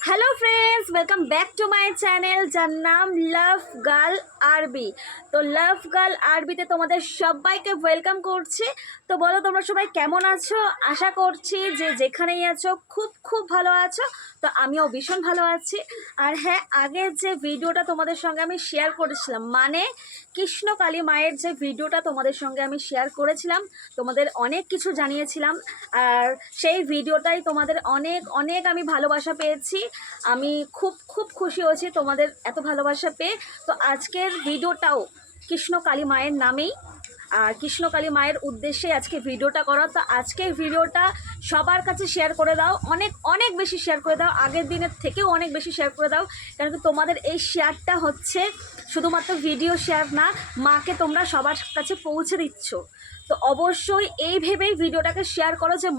Hello friends, welcome back to my channel যার নাম লাভ girl আরবি। তো লাভ গার্ল আরবিতে তোমাদের সবাইকে ওয়েলকাম করছি। তো বলো তোমরা সবাই কেমন আছো? আশা করছি যে যেখানেই আছো খুব খুব ভালো আছো। তো আমিও ভীষণ ভালো আছি। আর হ্যাঁ, আগের যে ভিডিওটা তোমাদের সঙ্গে আমি শেয়ার করেছিলাম, মানে কৃষ্ণকালী মায়ের যে ভিডিওটা তোমাদের সঙ্গে আমি শেয়ার করেছিলাম, তোমাদের অনেক কিছু জানিয়েছিলাম। আর সেই ভিডিওটাই তোমাদের অনেক অনেক আমি ভালোবাসা পেয়েছি। আমি খুব খুব খুশি হয়েছি তোমাদের এত ভালোবাসা পেয়ে। তো আজকের ভিডিওটাও কৃষ্ণকালী মায়ের নামেই আর কৃষ্ণকালী মায়ের উদ্দেশ্যে আজকে ভিডিওটা করা। তো আজকের ভিডিওটা সবার কাছে শেয়ার করে দাও, অনেক অনেক বেশি শেয়ার করে দাও, আগের দিনের থেকেও অনেক বেশি শেয়ার করে দাও। কারণ কি তোমাদের এই শেয়ারটা হচ্ছে শুধুমাত্র ভিডিও শেয়ার না, মাকে তোমরা সবার কাছে পৌঁছে দিচ্ছ। তো অবশ্যই এই ভেবেই ভিডিওটাকে শেয়ার করো যে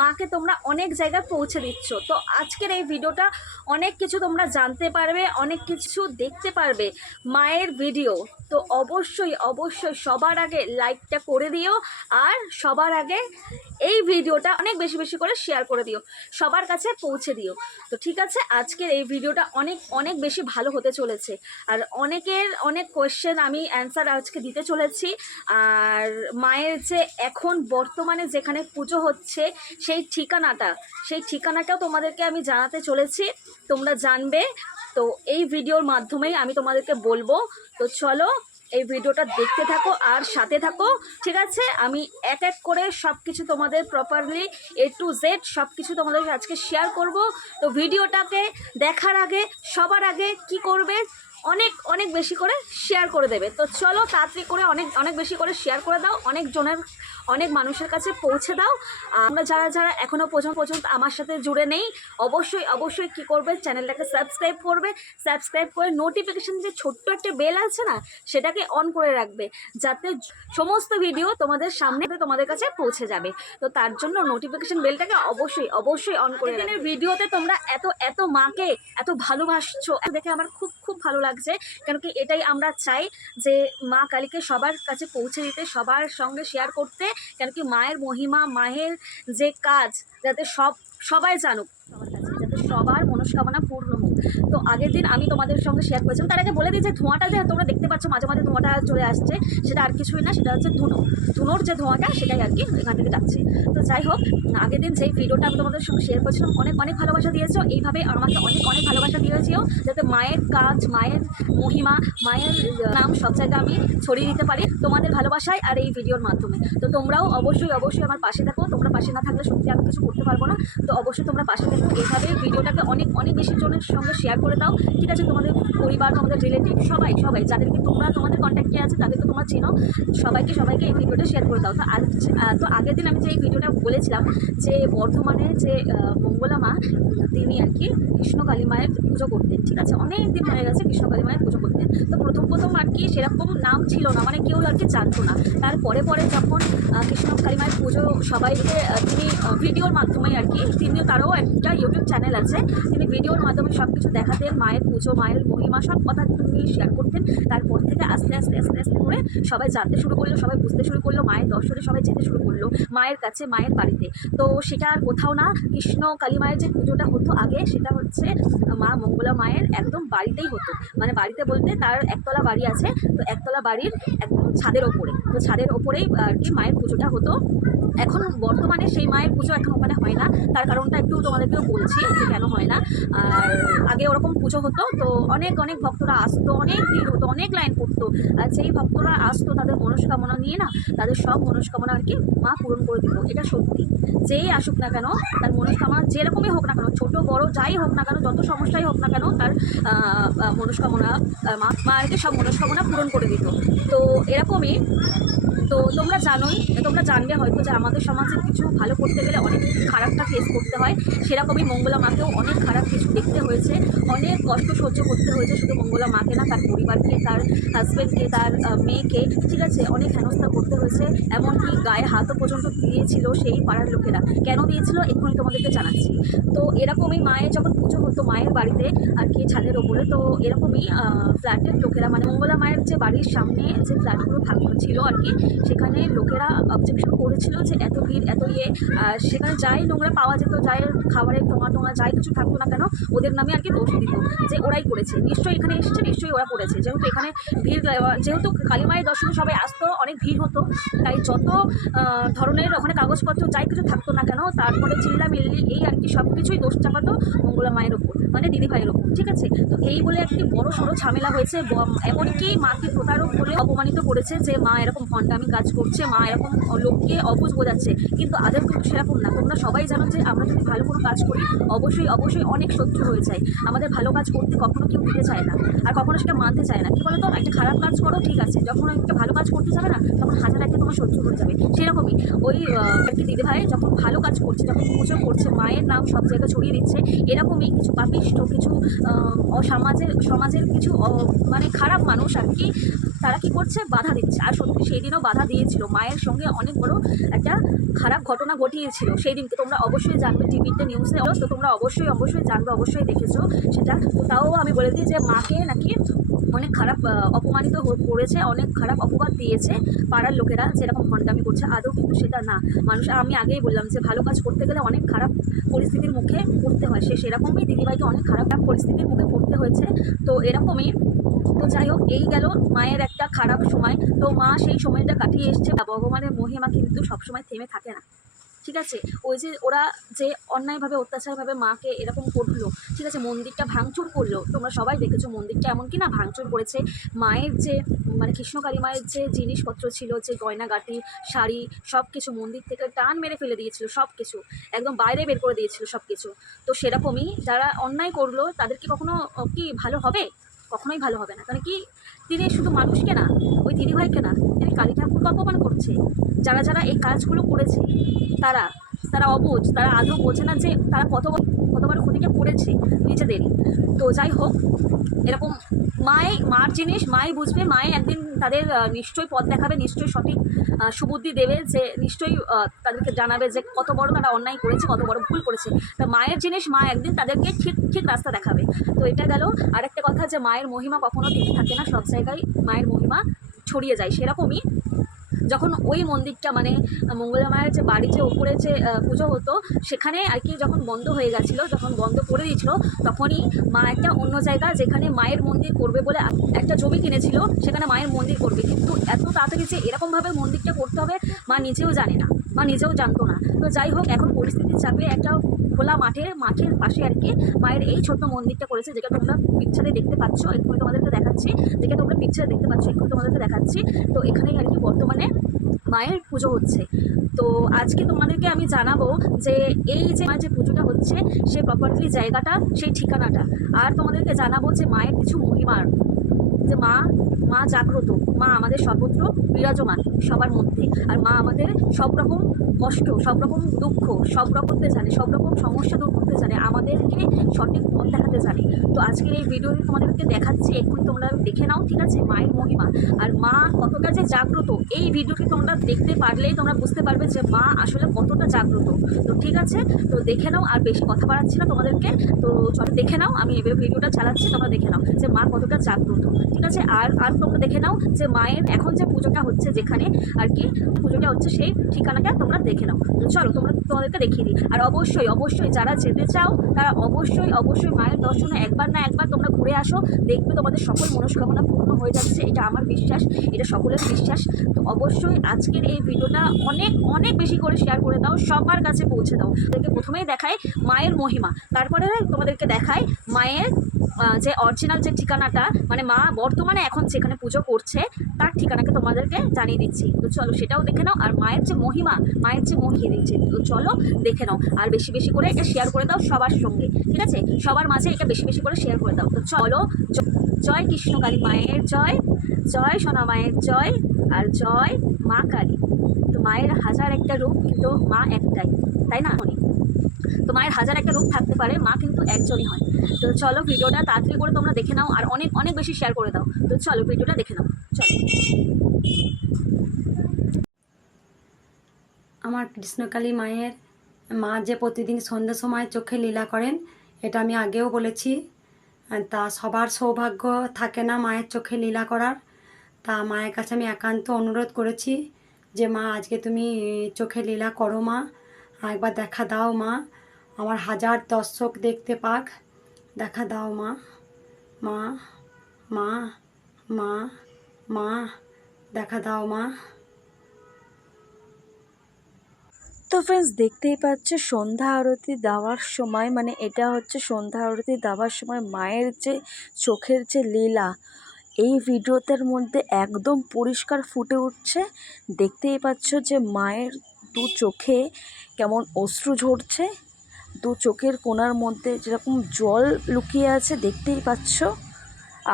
মাকে তোমরা অনেক জায়গায় পৌঁছে দিচ্ছ। তো আজকের এই ভিডিওটা অনেক কিছু তোমরা জানতে পারবে, অনেক কিছু দেখতে পারবে মায়ের ভিডিও। তো অবশ্যই অবশ্যই সবার আগে লাইকটা করে দিও, আর সবার আগে এই ভিডিওটা অনেক বেশি বেশি করে শেয়ার করে দিও, সবার কাছে পৌঁছে দিও। তো ঠিক আছে, আজকের এই ভিডিওটা অনেক অনেক বেশি ভালো হতে চলেছে। আর অনেকের অনেক কোয়েশ্চেন আমি অ্যান্সার আজকে দিতে চলেছি। আর মায়ের যে এখন বর্তমানে যেখানে পুজো হচ্ছে সেই ঠিকানাটাও তোমাদেরকে আমি জানাতে চলেছি, তোমরা জানবে। তো এই ভিডিওর মাধ্যমেই আমি তোমাদেরকে বলবো। তো চলো এই ভিডিওটা দেখতে থাকো আর সাথে থাকো, ঠিক আছে? আমি এক এক করে সব কিছু তোমাদের প্রপারলি A to Z সব কিছু তোমাদের আজকে শেয়ার করব। তো ভিডিওটাকে দেখার আগে সবার আগে কি করবে, অনেক অনেক বেশি করে শেয়ার করে দেবে। তো চলো তাড়াতাড়ি করে অনেক অনেক বেশি করে শেয়ার করে দাও, অনেক মানুষের কাছে পৌঁছে দাও। আমরা যারা যারা এখনও পর্যন্ত আমার সাথে জুড়ে নেই, অবশ্যই অবশ্যই কী করবে, চ্যানেলটাকে সাবস্ক্রাইব করবে। সাবস্ক্রাইব করে নোটিফিকেশান যে ছোট্ট একটা বেল আছে না, সেটাকে অন করে রাখবে, যাতে সমস্ত ভিডিও তোমাদের সামনে তোমাদের কাছে পৌঁছে যাবে। তো তার জন্য নোটিফিকেশান বেলটাকে অবশ্যই অবশ্যই অন করে রাখবে। ভিডিওতে তোমরা এত এত মাকে এত ভালোবাসছো দেখে আমার খুব খুব ভালো লাগছে। কেন কি এটাই আমরা চাই, যে মা কালীকে সবার কাছে পৌঁছে দিতে, সবার সঙ্গে শেয়ার করতে। কেন কি মায়ের মহিমা, মায়ের যে কাজ, যাতে সবাই জানুক সবার কাছে, যাতে সবার মনস্কামনা পূর্ণ হোক। তো আগের দিন আমি তোমাদের সঙ্গে শেয়ার করেছিলাম। তার আগে বলে দিই যে ধোঁয়াটা যে তোমরা দেখতে পাচ্ছ মাঝে মাঝে ধোঁয়াটা চলে আসছে, সেটা আর কিছুই না, সেটা হচ্ছে ধুনোর যে ধোঁয়াটা, সেটাই আর কি এখান থেকে যাচ্ছে। তো যাই হোক, আগের দিন যেই ভিডিওটা আমি তোমাদের সঙ্গে শেয়ার করেছিলাম, অনেক অনেক ভালোবাসা দিয়েছো। এইভাবে আমাকে অনেক অনেক ভালোবাসা দিয়েছিও, যাতে মায়ের কাজ, মায়ের মহিমা, মায়ের নাম সব জায়গায় আমি ছড়িয়ে দিতে পারি তোমাদের ভালোবাসায় আর এই ভিডিওর মাধ্যমে। তো তোমরাও অবশ্যই অবশ্যই আমার পাশে থাকো। তোমরা পাশে না থাকলে সত্যি আমি কিছু করতে পারবো না। তো অবশ্যই তোমরা পাশে থাকো, এইভাবে ভিডিওটাকে অনেক অনেক বেশি জনের সঙ্গে শেয়ার করে দাও, ঠিক আছে? তোমাদের পরিবার, তোমাদের রিলেটিভ, সবাই যাদেরকে তোমাদের কন্ট্যাক্টে আছে, তাদেরকে তোমরা চেনো, সবাইকে এই ভিডিওটা শেয়ার করে দাও। তো আগের দিন আমি যে এই ভিডিওটা বলেছিলাম, যে বর্ধমানে যে মঙ্গলা মা, তিনি আর কি কৃষ্ণকালী মায়ের পুজো করতেন, ঠিক আছে? অনেক দিন হয়ে গেছে কৃষ্ণকালী মায়ের পুজো করতেন। তো প্রথম আর কি সেরকম নাম ছিল না, মানে কেউ আর কি জানতো না। তারপরে যখন কৃষ্ণকালী মায়ের পুজো সবাইকে তিনি ভিডিওর মাধ্যমে আর কি, তারও একটা ইউটিউব চ্যানেল আছে, তিনি ভিডিওর মাধ্যমে সব কিছু দেখাতেন, মায়ের পুজো, মায়ের মহিমা, সব কথা তিনি শেয়ার করতেন। তারপর থেকে আস্তে আস্তে আস্তে আস্তে করে সবাই জানতে শুরু করলো, সবাই বুঝতে শুরু করলো, মায়ের দর্শনে সবাই যেতে শুরু করলো মায়ের কাছে, মায়ের বাড়িতে। তো সেটা আর কোথাও না, কৃষ্ণকালী মায়ের যে পুজোটা হতো আগে, সেটা হচ্ছে মা মঙ্গলা মায়ের একদম বাড়িতেই হতো। মানে বাড়িতে বলতে তার একতলা বাড়ি আছে, তো একতলা বাড়ির একদম ছাদের ওপরে, তো ছাদের ওপরেই আর কি মায়ের পুজোটা হতো। এখন বর্তমানে সেই মায়ের পুজো এখন ওখানে হয় না, তার কারণটা একটু তোমাদেরকেও বলছি যে কেন হয় না। আর আগে ওরকম পুজো হতো, তো অনেক অনেক ভক্তরা আসতো, অনেক ভিড় হতো, অনেক লাইন পড়তো। আর যেই ভক্তরা আসতো তাদের মনস্কামনা নিয়ে না, তাদের সব মনস্কামনা আর কি মা পূরণ করে দিত। এটা সত্যি, যেই আসুক না কেন, তার মনস্কামনা যেরকমই হোক না কেন, ছোটো বড় যাই হোক না কেন, যত সমস্যাই হোক না কেন, তার মনস্কামনা মা আর কি সব মনস্কামনা পূরণ করে দিত। তো এরকমই, তো তোমরা জানবে হয়তো যে আমাদের সমাজে কিছু ভালো করতে গেলে অনেক খারাপটা ফেস করতে হয়। সেরকমই মঙ্গলা মাকেও অনেক খারাপ কিছু দেখতে হয়েছে, অনেক কষ্ট সহ্য করতে হয়েছে। শুধু মঙ্গলা মাকে না, তার পরিবারকে, তার হাজব্যান্ডকে, তার মেয়েকে, ঠিক আছে, অনেক হেনস্থা করতে হয়েছে। এমনকি গায়ে হাতও পর্যন্ত দিয়েছিল সেই পাড়ার লোকেরা। কেন দিয়েছিল এক্ষুনি তোমাদেরকে জানাচ্ছি। তো এরকমই মায়ের যখন পুজো হতো মায়ের বাড়িতে আর কি ছাদের ওপরে, তো এরকমই ফ্ল্যাটের লোকেরা, মানে মঙ্গলা মায়ের যে বাড়ির সামনে যে ফ্ল্যাটগুলো ছিল আর কি, সেখানে লোকেরা অবজেকশন করেছিল যে এত ভিড় এত সেখানে যাই নোংরা পাওয়া যেত, যাই খাবারের টোঙা টোঙা যাই কিছু থাকতো না কেন ওদের নামে আর কি দোষ দিত যে ওরাই করেছে, নিশ্চয়ই এখানে এসেছে, নিশ্চয়ই ওরা করেছে। যেহেতু এখানে ভিড়, যেহেতু কালী মায়ের দর্শনে সবাই আসতো, অনেক ভিড় হতো, তাই যত ধরনের ওখানে কাগজপত্র যাই কিছু থাকতো না কেন তারপরে চিল্লামিল্লি এই আর কি সব কিছুই দোষ চাপাতো মঙ্গলা মায়ের ওপর, মানে দিদিভাইয়ের ওপর। ঠিক আছে, তো এই বলে একটি বড় সড়ো ঝামেলা হয়েছে। এমনকি মাকে প্রতারক বলে অপমানিত করেছে যে মা এরকম ভণ্ডামি কাজ করছে, মা এরকম লোককে অবুঝ বোঝাচ্ছে, কিন্তু আদের কিন্তু সেরকম না। তোমরা সবাই জানো যে আমরা যদি ভালো কোনো কাজ করি অবশ্যই অবশ্যই অনেক শত্রু হয়ে যায়, আমাদের ভালো কাজ করতে কখনো কেউ দিতে চায় না, আর কখনো সেটা মানতে চায় না। কি বলতো, একটা খারাপ কাজ করো ঠিক আছে, যখন একটা ভালো কাজ করতে যাবে না তখন হাজার একটা তোমার শত্রু হয়ে যাবে। সেরকমই ওই আর কি দিদিভাই যখন ভালো কাজ করছে, যখন পুজো করছে, মায়ের নাম সব জায়গায় ছড়িয়ে দিচ্ছে, এরকমই কিছু পাপিষ্ঠ, কিছু সমাজের কিছু মানে খারাপ মানুষ আর কি, তারা কি করছে, বাধা দিচ্ছে। আর সত্যি সেই দিনও বাধা দিয়েছিল, মায়ের সঙ্গে অনেক বড় একটা খারাপ ঘটনা ঘটিয়েছিল সেই দিনকে। তোমরা অবশ্যই জানবে, টিভিতে নিউজে তো তোমরা অবশ্যই অবশ্যই জানবে, অবশ্যই দেখেছো সেটা। তো তাও আমি বলে দিই যে মাকে নাকি অনেক খারাপ অপমানিত করেছে, অনেক খারাপ অপবাদ দিয়েছে পাড়ার লোকেরা, যেরকম ভণ্ডামি করছে। আদৌ কিন্তু সেটা না। মানুষ, আমি আগেই বললাম যে ভালো কাজ করতে গেলে অনেক খারাপ পরিস্থিতির মুখে পড়তে হয়, সেরকমই দিদিভাইকে অনেক খারাপ পরিস্থিতির মুখে পড়তে হয়েছে। তো এরকমই, তো যাই হোক, এই গেল মায়ের একটা খারাপ সময়। তো মা সেই সময়টা কাটিয়ে এসছে। ভগবানের মহিমা কিন্তু সবসময় থেমে থাকে না। ঠিক আছে, ওই যে ওরা যে অন্যায়ভাবে অত্যাচারভাবে মাকে এরকম করলো, ঠিক আছে, মন্দিরটা ভাঙচুর করলো, তোমরা সবাই দেখেছো মন্দিরটা এমনকি না ভাঙচুর করেছে। মায়ের যে মানে কৃষ্ণকালী মায়ের যে জিনিসপত্র ছিল, যে গয়নাগাটি, শাড়ি, সব কিছু মন্দির থেকে টান মেরে ফেলে দিয়েছিল, সব কিছু একদম বাইরে বের করে দিয়েছিল সব কিছু। তো সেরকমই যারা অন্যায় করলো তাদের কি কখনো কি ভালো হবে? কখনোই ভালো হবে না। কারণ কি, তিনি শুধু মানুষকে না, ওই দিদিভাইকে না, তিনি কালী ঠাকুরকে অপমান করছে। যারা যারা এই কাজগুলো করেছে তারা তারা অবুঝ, তারা আদৌ বোঝে না যে তারা কতবার ক্ষতিটা করেছে নিজেদেরই। তো যাই হোক, এরকম মার জিনিস মাই বুঝবে, মাই একদিন তাদের নিশ্চয়ই পথ দেখাবে, নিশ্চয়ই সঠিক সুবুদ্ধি দেবে, যে নিশ্চয়ই তাদেরকে জানাবে যে কত বড় তারা অন্যায় করেছে, কত বড় ভুল করেছে। তা মায়ের জিনিস মা একদিন তাদেরকে ঠিক ঠিক রাস্তা দেখাবে। তো এটা গেল। আরেকটা কথা, যে মায়ের মহিমা কখনো থেমে থাকে না, সব জায়গায় মায়ের মহিমা ছড়িয়ে যায়। সেরকমই যখন ওই মন্দিরটা মানে মঙ্গলা মায়ের যে বাড়ি যে উপরে যে পুজো হতো, সেখানে আর কি যখন বন্ধ হয়ে গেছিলো, যখন বন্ধ করে দিয়েছিল, তখনই মা একটা অন্য জায়গা যেখানে মায়ের মন্দির করবে বলে একটা জমি কিনেছিল, সেখানে মায়ের মন্দির করবে। কিন্তু এত তাড়াতাড়ি যে এরকমভাবে মন্দিরটা করতে হবে মা নিজেও জানে না, মা নিজেও জানতো না। তো যাই হোক, এখন পরিস্থিতির চাপে একটা খোলা মাঠের পাশে আর কি মায়ের এই ছোট্ট মন্দিরটা করেছে, যেটা তোমরা পিকচারে দেখতে পাচ্ছ, এক্ষুনি তোমাদেরকে দেখাচ্ছি, যেটা তোমরা পিকচারে দেখতে পাচ্ছ এক্ষুনি তোমাদেরকে দেখাচ্ছি। তো এখানেই আর কি বর্তমানে মায়ের পুজো হচ্ছে। তো আজকে তোমাদেরকে আমি জানাবো যে এই যে মায়ের যে পুজোটা হচ্ছে সে প্রপারলি জায়গাটা, সেই ঠিকানাটা, আর তোমাদেরকে জানাবো যে মায়ের কিছু মহিমার, যে মা জাগ্রত, মা আমাদের সর্বত্র বিরাজমান সবার মধ্যে। আর মা আমাদের সব রকম কষ্ট, সব রকম দুঃখ, সব রকমতে জানে, সব রকম সমস্যা দূর করতে জানে, আমাদেরকে সঠিক পথ দেখাতে জানে। তো আজকের এই ভিডিওতে তোমাদেরকে দেখাচ্ছি, এক্ষুনি তোমরা দেখে নাও, ঠিক আছে, মায়ের মহিমা আর মা কতটা যে জাগ্রত। এই ভিডিওটি তোমরা দেখতে পারলেই তোমরা বুঝতে পারবে যে মা আসলে কতটা জাগ্রত। তো ঠিক আছে, তো দেখে নাও, আর বেশি কথা বাড়াচ্ছি না তোমাদেরকে। তো চলো দেখে নাও, আমি এবার ভিডিওটা চালাচ্ছি, তোমরা দেখে নাও যে মা কতটা জাগ্রত। ঠিক আছে, আর আর তোমরা দেখে নাও যে মায়ের এখন যে পুজোটা হচ্ছে, যেখানে আর কি পুজোটা হচ্ছে, সেই ঠিকানাটা তোমরা দেখে নাও। তো চলো তোমাদেরকে দেখিয়ে দিই। আর অবশ্যই অবশ্যই যারা যেতে চাও তারা অবশ্যই অবশ্যই মায়ের দর্শনে একবার না একবার তোমরা ঘুরে আসো, দেখবে তোমাদের সকল মনস্কামনা পূর্ণ হয়ে যাচ্ছে, এটা আমার বিশ্বাস, এটা সকলের বিশ্বাস। তো অবশ্যই আজকের এই ভিডিওটা অনেক অনেক বেশি করে শেয়ার করে দাও, সবার কাছে পৌঁছে দাও। তাদেরকে প্রথমেই দেখায় মায়ের মহিমা, তারপরে তোমাদেরকে দেখায় মায়ের যে অরিজিনাল যে ঠিকানাটা, মানে মা বর্তমানে এখন যেখানে পুজো করছে তার ঠিকানাকে তোমাদেরকে জানিয়ে দিচ্ছি। তো চলো সেটাও দেখে নাও, আর মায়ের যে মহিমা, মায়ের যে মহিমা দিচ্ছে, তো চলো দেখে নাও, আর বেশি বেশি করে এটা শেয়ার করে দাও সবার সঙ্গে, ঠিক আছে, সবার মাঝে এটা বেশি বেশি করে শেয়ার করে দাও। তো চলো, জয় কৃষ্ণকালী মায়ের জয়, জয় সোনা মায়ের জয়, আর জয় মা কালী। তো মায়ের হাজার একটা রূপ, কিন্তু মা একটাই, তাই না? তো মায়ের হাজার একটা রূপ থাকতে পারে, মা কিন্তু একজনই হয়। তো চলো ভিডিওটা তাড়াতাড়ি করে তোমরা দেখে নাও, আর অনেক অনেক বেশি শেয়ার করে দাও। তো চলো ভিডিওটা দেখে নাও, চলো। আমার কৃষ্ণকালী মায়ের মা যে প্রতিদিন সন্ধ্যা সময় চোখে লীলা করেন, এটা আমি আগেও বলেছি। তা সবার সৌভাগ্য থাকে না মায়ের চোখে লীলা করার। তা মায়ের কাছে আমি একান্ত অনুরোধ করেছি যে মা আজকে তুমি চোখে লীলা করো মা, একবার দেখা দাও মা, আমার হাজার দর্শক দেখতে পাক, দেখা দাও মা, মা মা মা মা দেখা দাও মা। তো ফ্রেন্ডস, দেখতেই পাচ্ছ সন্ধ্যা আরতি দেওয়ার সময়, মানে এটা হচ্ছে সন্ধ্যা আরতি দেওয়ার সময় মায়ের যে চোখের যে লীলা, এই ভিডিওটার মধ্যে একদম পরিষ্কার ফুটে উঠছে। দেখতেই পাচ্ছ যে মায়ের দু চোখে কেমন অশ্রু ঝরছে, দু চোখের কোণার মধ্যে যেরকম জল লুকিয়ে আছে, দেখতেই পাচ্ছ।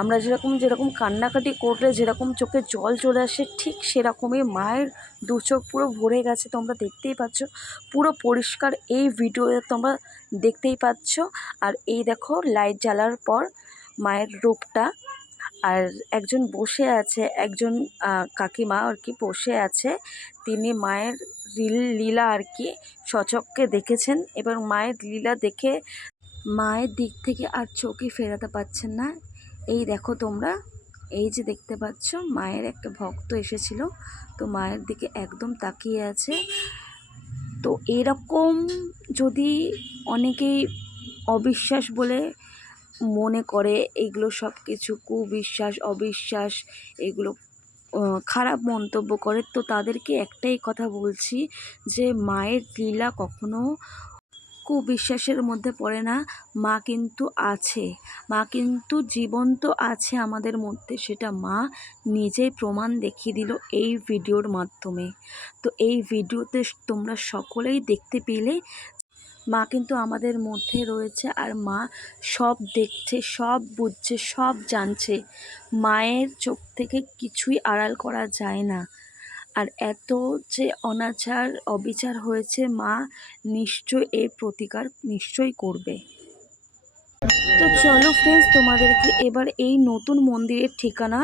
আমরা যেরকম কান্নাকাটি করলে যেরকম চোখে জল চলে আসে, ঠিক সেরকমই মায়ের দু চোখ পুরো ভরে গেছে। তোমরা দেখতেই পাচ্ছ, পুরো পরিষ্কার এই ভিডিওতে তোমরা দেখতেই পাচ্ছ। আর এই দেখো লাইট জ্বালার পর মায়ের রূপটা, আর একজন বসে আছে, একজন কাকিমা আর কি বসে আছে, তিনি মায়ের লীলা আর কি সচক্ষে দেখেছেন। এবার মায়ের লীলা দেখে মায়ের দিক থেকে আর চোখই ফেরাতে পারছেন না। এই দেখো তোমরা, এই যে দেখতে পাচ্ছ মায়ের একটা ভক্ত এসেছিল, তো মায়ের দিকে একদম তাকিয়ে আছে। তো এরকম যদি অনেকেই অবিশ্বাস বলে মনে করে, এগুলো সব কিছু কুবিশ্বাস, অবিশ্বাস, এগুলো খারাপ মন্তব্য করে, তো তাদেরকে একটাই কথা বলছি যে মায়ের লীলা কখনো কুবিশ্বাসের মধ্যে পড়ে না। মা কিন্তু আছে, মা কিন্তু জীবন্ত আছে আমাদের মধ্যে, সেটা মা নিজেই প্রমাণ দেখিয়ে দিল এই ভিডিওর মাধ্যমে। তো এই ভিডিওতে তোমরা সকলেই দেখতে পেলে মা কিন্তু আমাদের মধ্যে রয়েছে, আর মা সব দেখছে, সব বুঝছে, সব জানছে। মায়ের চোখ থেকে কিছুই আড়াল করা যায় না। আর এত যে অনাচার অবিচার হয়েছে, মা নিশ্চয়ই এর প্রতিকার নিশ্চয়ই করবে। তো চলো ফ্রেন্ডস, তোমাদেরকে এবার এই নতুন মন্দিরের ঠিকানা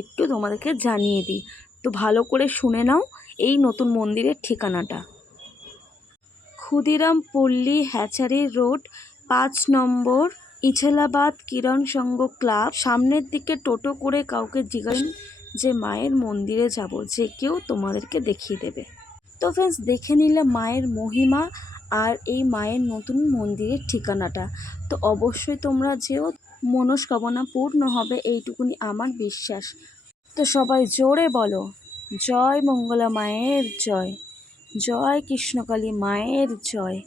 একটু তোমাদেরকে জানিয়ে দিই। তো ভালো করে শুনে নাও এই নতুন মন্দিরের ঠিকানাটা। ক্ষুদিরাম পল্লী হ্যাচারি রোড, 5 নম্বর, ইছালাবাদ কিরণ সংঘ ক্লাব। সামনের দিকে টোটো করে কাউকে জিজ্ঞাসা যে মায়ের মন্দিরে যাব, যে কেউ তোমাদেরকে দেখিয়ে দেবে। তো ফ্রেন্ডস, দেখে নিলে মায়ের মহিমা আর এই মায়ের নতুন মন্দিরের ঠিকানাটা। তো অবশ্যই তোমরা যেও, মনস্কামনা পূর্ণ হবে, এইটুকুনি আমার বিশ্বাস। তো সবাই জোরে বলো, জয় মঙ্গলা মায়ের জয়, জয় কৃষ্ণকালী মায়ের জয়,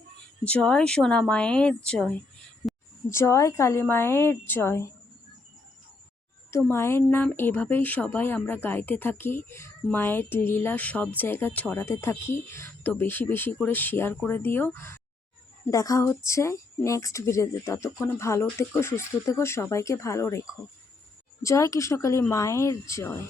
জয় সোনা মায়ের জয়, জয় কালী মায়ের জয়। তো মায়ের নাম এভাবেই সবাই আমরা গাইতে থাকি, মায়ের লীলা সব জায়গা ছড়াতে থাকি। তো বেশি বেশি করে শেয়ার করে দিও। দেখা হচ্ছে নেক্সট ভিডিওতে, ততক্ষণে ভালো থেকো, সুস্থ থেকো, সবাইকে ভালো রেখো। জয় কৃষ্ণকালী মায়ের জয়।